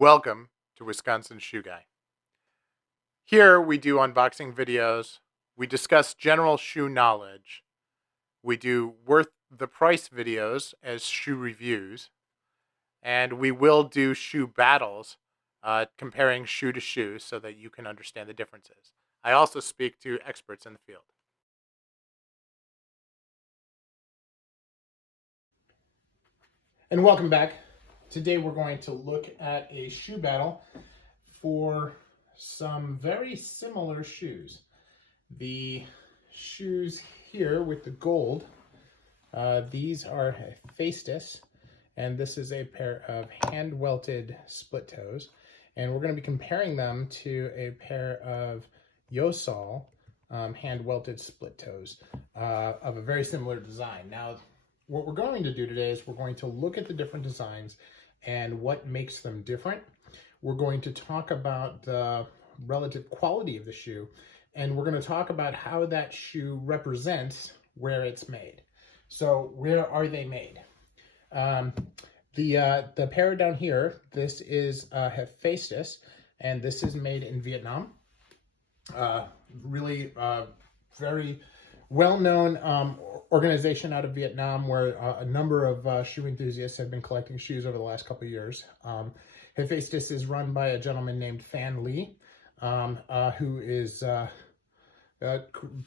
Welcome to Wisconsin Shoe Guy. Here we do unboxing videos, we discuss general shoe knowledge, we do worth the price videos as shoe reviews, and we will do shoe battles, comparing shoe to shoe so that you can understand the differences. I also speak to experts in the field. And welcome back. Today we're going to look at a shoe battle for some very similar shoes. The shoes here with the gold, these are Hephaestus, and this is a pair of hand-welted split toes. And we're going to be comparing them to a pair of Yeossal hand-welted split toes of a very similar design. Now, what we're going to do today is we're going to look at the different designs and what makes them different. We're going to talk about the relative quality of the shoe, and we're going to talk about how that shoe represents where it's made. So where are they made? The pair down here, this is Hephaestus, and this is made in Vietnam. Really very well-known organization out of Vietnam where a number of shoe enthusiasts have been collecting shoes over the last couple of years. Hephaestus is run by a gentleman named Phan Le, who is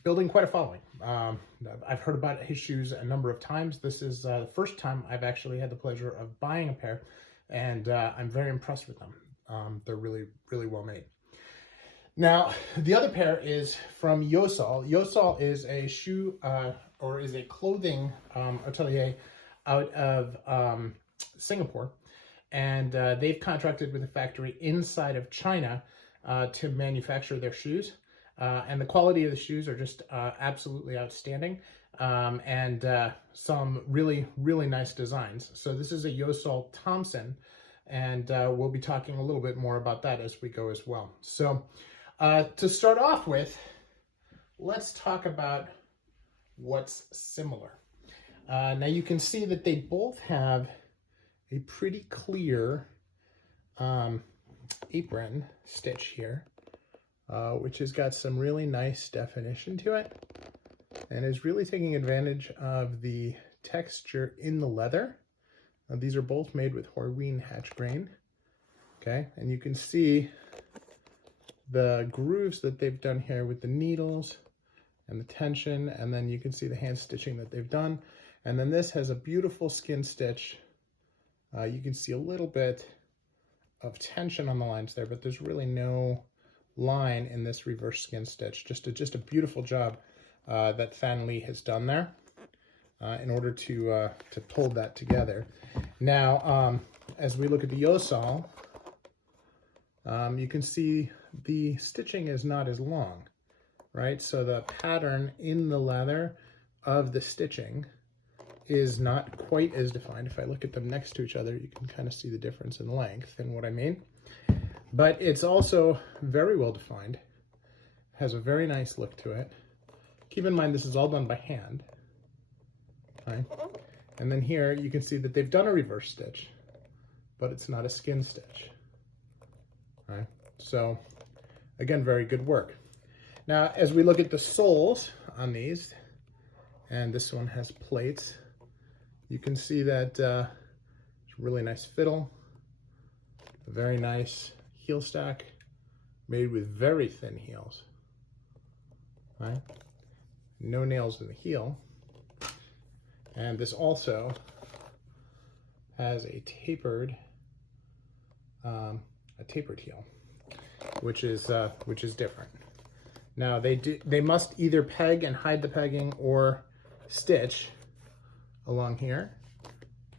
building quite a following. I've heard about his shoes a number of times. This is the first time I've actually had the pleasure of buying a pair, and I'm very impressed with them. They're really, really well made. Now, the other pair is from Yeossal. Yeossal is a shoe, or is a clothing atelier out of Singapore. And they've contracted with a factory inside of China to manufacture their shoes. And the quality of the shoes are just absolutely outstanding. And some really, really nice designs. So this is a Yeossal Thompson, and we'll be talking a little bit more about that as we go as well. So to start off with, let's talk about what's similar. Now you can see that they both have a pretty clear apron stitch here, which has got some really nice definition to it and is really taking advantage of the texture in the leather. These are both made with Horween hatch grain. Okay, and you can see the grooves that they've done here with the needles and the tension, and then you can see the hand stitching that they've done. And then this has a beautiful skin stitch. You can see a little bit of tension on the lines there, but there's really no line in this reverse skin stitch. Just a beautiful job that Phan Le has done there in order to pull that together. Now, as we look at the Yeossal, you can see the stitching is not as long, right? So the pattern in the leather of the stitching is not quite as defined. If I look at them next to each other, you can kind of see the difference in length and what I mean. But it's also very well defined, has a very nice look to it. Keep in mind, this is all done by hand, right? And then here you can see that they've done a reverse stitch, but it's not a skin stitch, right? So again, very good work. Now, as we look at the soles on these, and this one has plates, you can see that it's a really nice fiddle, a very nice heel stack, made with very thin heels, right? No nails in the heel. And this also has a tapered heel, which is different. Now they must either peg and hide the pegging or stitch along here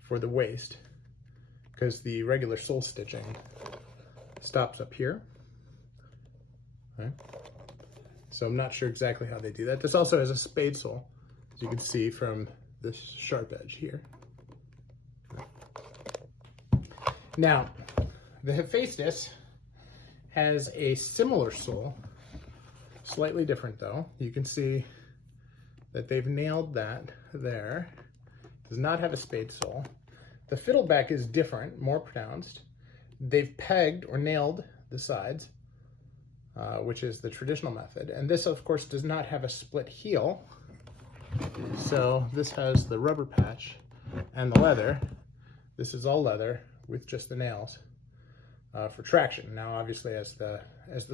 for the waist, because the regular sole stitching stops up here. Okay. So I'm not sure exactly how they do that. This also has a spade sole, as you can see from this sharp edge here. Now, the Hephaestus has a similar sole, slightly different though. You can see that they've nailed that there. Does not have a spade sole. The fiddleback is different, more pronounced. they've pegged or nailed the sides, which is the traditional method. And this, of course, does not have a split heel. So this has the rubber patch and the leather. This is all leather with just the nails for traction. Now, obviously, as the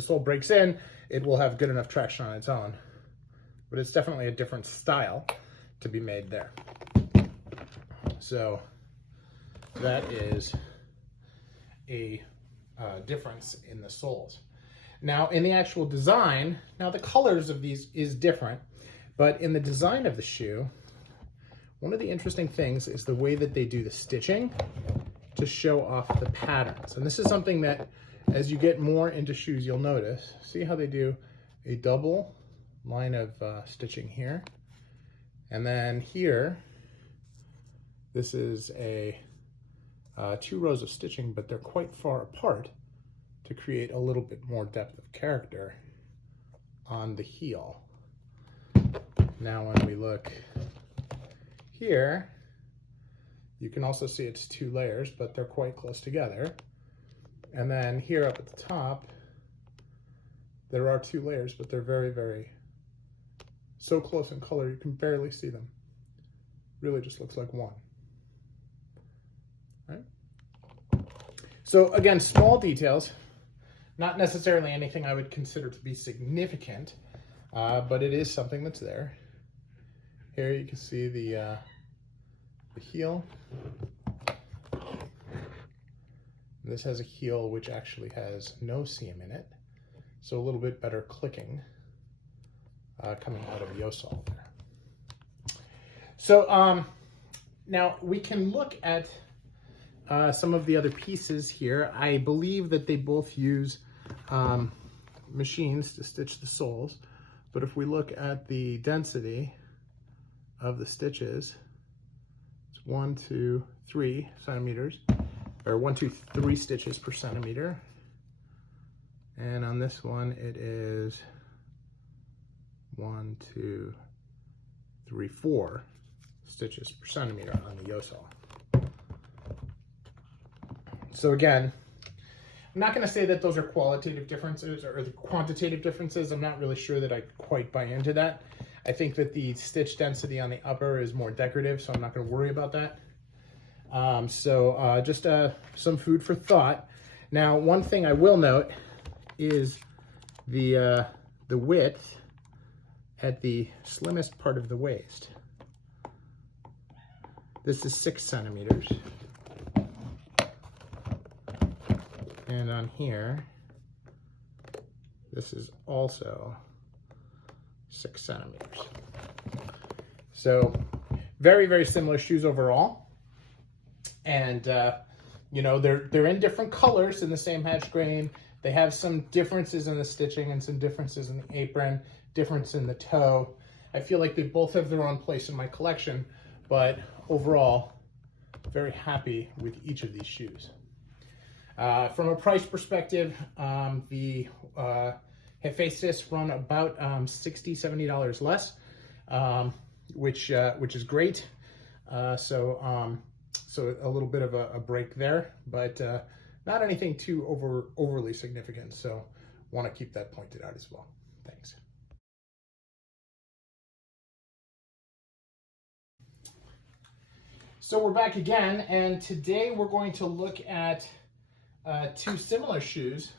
sole breaks in, it will have good enough traction on its own, but it's definitely a different style to be made there. So that is a difference in the soles. Now, in the actual design, now the colors of these is different, but in the design of the shoe, one of the interesting things is the way that they do the stitching to show off the patterns. And this is something that, as you get more into shoes, you'll notice. See how they do a double line of stitching here. And then here, this is a 2 rows of stitching, but they're quite far apart to create a little bit more depth of character on the heel. Now when we look here, you can also see it's 2 layers, but they're quite close together. And then here up at the top, there are 2 layers, but they're very, very so close in color you can barely see them. Really just looks like one. Right? So again, small details, not necessarily anything I would consider to be significant, but it is something that's there. Here you can see the heel. This has a heel which actually has no seam in it, so a little bit better clicking coming out of Yeossal there. So now we can look at some of the other pieces here. I believe that they both use machines to stitch the soles, but if we look at the density of the stitches, it's 1, 2, 3 centimeters, or 1, 2, 3 stitches per centimeter. And on this one, it is 1, 2, 3, 4 stitches per centimeter on the Yeossal. So again, I'm not going to say that those are qualitative differences or the quantitative differences. I'm not really sure that I quite buy into that. I think that the stitch density on the upper is more decorative, so I'm not going to worry about that. Just some food for thought. Now, one thing I will note is the width at the slimmest part of the waist. This is 6 centimeters. And on here, this is also 6 centimeters. So very, very similar shoes overall. And, you know, they're in different colors in the same hatch grain. They have some differences in the stitching and some differences in the apron, difference in the toe. I feel like they both have their own place in my collection, but overall, very happy with each of these shoes. From a price perspective, the Hephaestus run about $60, $70 less, which is great. So a little bit of a break there, but not anything too overly significant. So want to keep that pointed out as well. Thanks. So we're back again, and today we're going to look at 2 similar shoes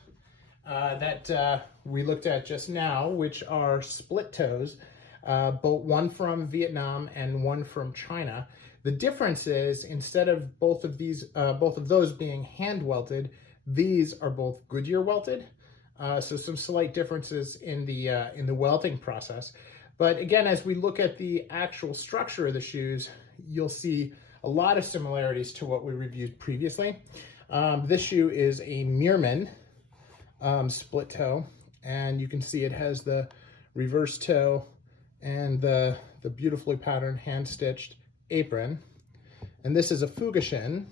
that we looked at just now, which are split toes, both one from Vietnam and one from China. The difference is, instead of both of those being hand welted, these are both Goodyear welted. So some slight differences in the welting process. But again, as we look at the actual structure of the shoes, you'll see a lot of similarities to what we reviewed previously. This shoe is a Meermin split toe, and you can see it has the reverse toe and the beautifully patterned hand-stitched apron. And this is a Fugashin,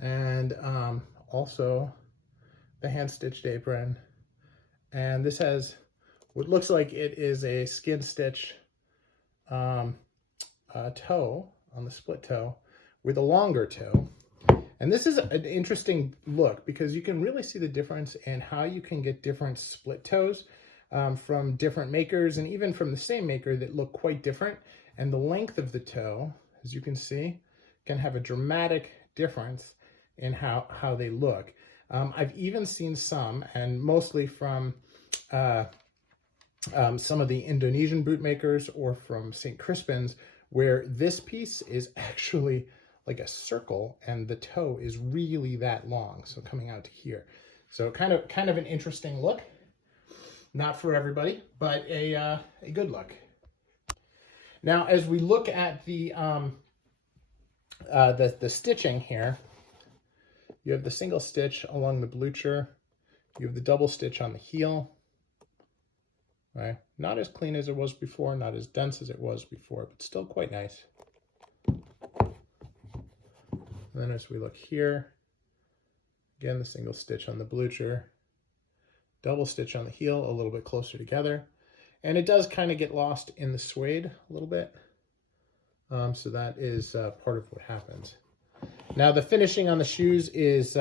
and also the hand-stitched apron. And this has what looks like it is a skin stitch toe on the split toe with a longer toe. And this is an interesting look because you can really see the difference in how you can get different split toes from different makers and even from the same maker that look quite different. And the length of the toe, as you can see, can have a dramatic difference in how they look. I've even seen some, and mostly from some of the Indonesian boot makers or from St. Crispin's, where this piece is actually like a circle and the toe is really that long, so coming out to here. So kind of an interesting look. Not for everybody, but a good look. Now, as we look at the stitching here, you have the single stitch along the blucher. You have the double stitch on the heel. Right? Not as clean as it was before, not as dense as it was before, but still quite nice. And then as we look here, again, the single stitch on the blucher, double stitch on the heel, a little bit closer together. And it does kind of get lost in the suede a little bit. So that is part of what happens. Now the finishing on the shoes is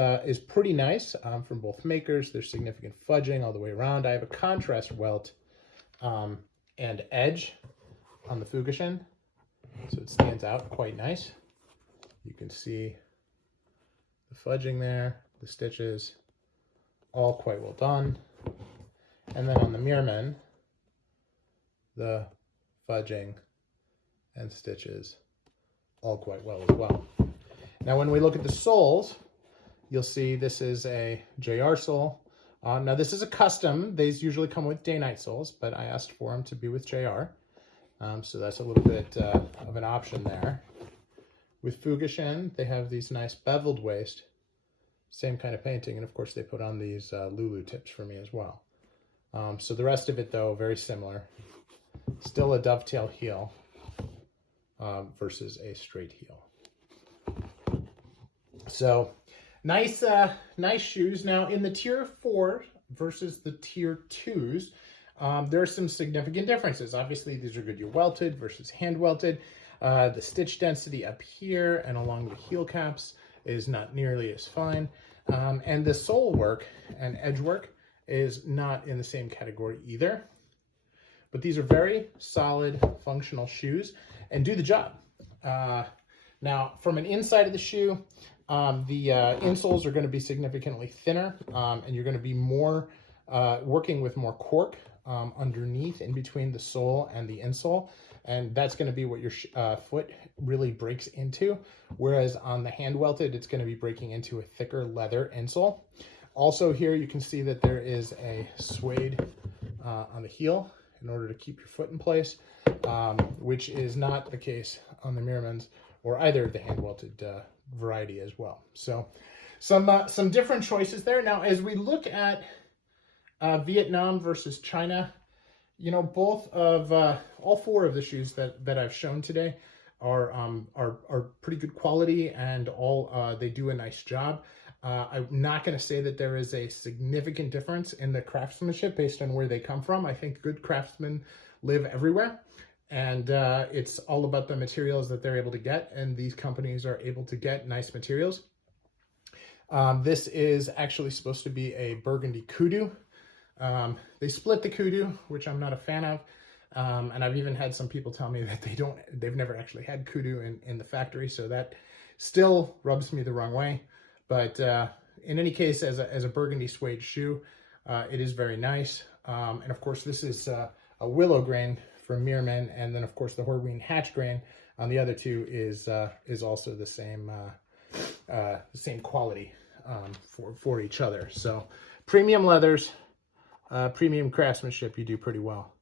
pretty nice from both makers. There's significant fudging all the way around. I have a contrast welt and edge on the Fugashin, so it stands out quite nice. You can see the fudging there, the stitches, all quite well done. And then on the Meermin, the fudging and stitches, all quite well as well. Now when we look at the soles, you'll see this is a JR sole. Now this is a custom. These usually come with day-night soles, but I asked for them to be with JR. So that's a little bit of an option there. With Fugashin, they have these nice beveled waist, same kind of painting, and of course they put on these Lulu tips for me as well. So the rest of it, though, very similar. Still a dovetail heel versus a straight heel. So nice shoes. Now in the tier 4 versus the tier 2s, there are some significant differences. Obviously, these are Goodyear welted versus hand welted. The stitch density up here and along the heel caps is not nearly as fine. And the sole work and edge work is not in the same category either. But these are very solid, functional shoes and do the job. Now, from an inside of the shoe, the insoles are going to be significantly thinner, and you're going to be more working with more cork underneath in between the sole and the insole. And that's going to be what your foot really breaks into. Whereas on the hand welted, it's going to be breaking into a thicker leather insole. Also here, you can see that there is a suede on the heel in order to keep your foot in place, which is not the case on the Meermins or either of the hand welted variety as well. So some different choices there. Now, as we look at Vietnam versus China, you know, both of all 4 of the shoes that I've shown today are pretty good quality, and all they do a nice job. I'm not going to say that there is a significant difference in the craftsmanship based on where they come from. I think good craftsmen live everywhere, and it's all about the materials that they're able to get, and these companies are able to get nice materials. This is actually supposed to be a burgundy kudu. They split the kudu, which I'm not a fan of. And I've even had some people tell me that they've never actually had kudu in the factory. So that still rubs me the wrong way. But, in any case, as a burgundy suede shoe, it is very nice. And of course, this is, a willow grain from Meermin. And then of course the Horween hatch grain on the other two is also the same quality, for each other. So premium leathers, premium craftsmanship, you do pretty well.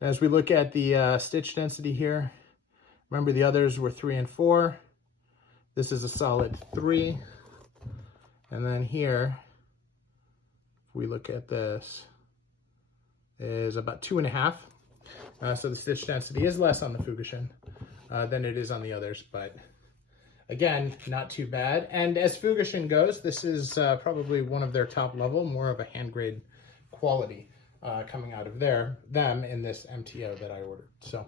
As we look at the stitch density here, remember the others were 3 and 4. This is a solid 3. And then here, if we look at this, is about 2.5. So the stitch density is less on the Fugashin than it is on the others, but again, not too bad. And as Fugashin goes, this is probably one of their top level, more of a hand grade quality coming out of them in this MTO that I ordered. So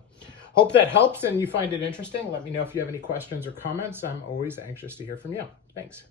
hope that helps and you find it interesting. Let me know if you have any questions or comments. I'm always anxious to hear from you. Thanks.